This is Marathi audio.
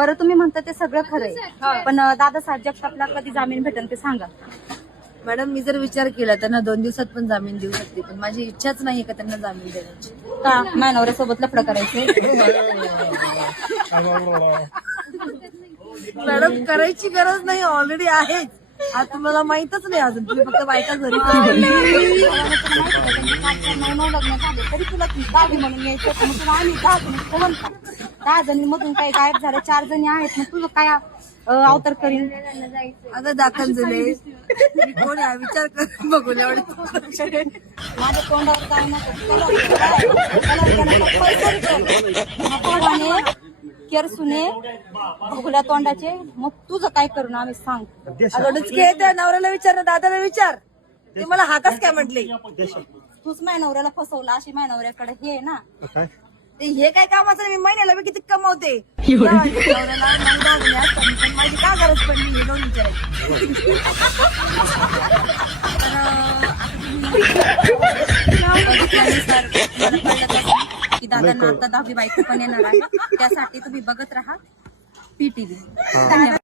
बरं तुम्ही म्हणता ते सगळं खरंय, पण दादासाहेब जगतापला कधी जामीन भेटेल ते सांगा. मॅडम मी जर विचार केला त्यांना 2 दिवसात पण जामीन देऊ शकते, पण माझी इच्छाच नाहीये का त्यांना जामीन देण्याची. का माझ्या नवऱ्यासोबत लफडं करायचंय? मॅडम करायची गरज नाही, ऑलरेडी आहेच. आज तुम्हाला माहितच नाही, अजून तुम्ही फक्त बायका घरी लग्न झाले तरी तुला 10 म्हणून यायचं, मग तुला आम्ही 10 जणी म्हणता. 10 जणींमधून काही गायब झालं, 4 जणी आहेत, मग तुझं काय अवतार करीन? अगं दाखल झाले मी कोण आहे विचार कर बघू एवढे. माझ्या तोंडावर काय नको केरसुने भुगल्या तोंडाचे, मग तुझं काय करून आम्ही सांग. अगं डुचके त्या नवऱ्याला विचार ना, दादाला विचार, ते मला हाकच काय म्हटले. तूच माझ्या नवऱ्याला फसवलं, अशी माझ्या नवऱ्याकडे हे आहे ना. ते हे काय कामाचं नाही, मी महिन्याला मी किती कमावते. नवऱ्याला 9-10 जणी असतात, पण माझी का गरज पडली हे दोन विचारायची. की दादांना आता 10वी बायको पण येणार आहे, त्यासाठी तुम्ही बघत राहा PTV. धन्यवाद.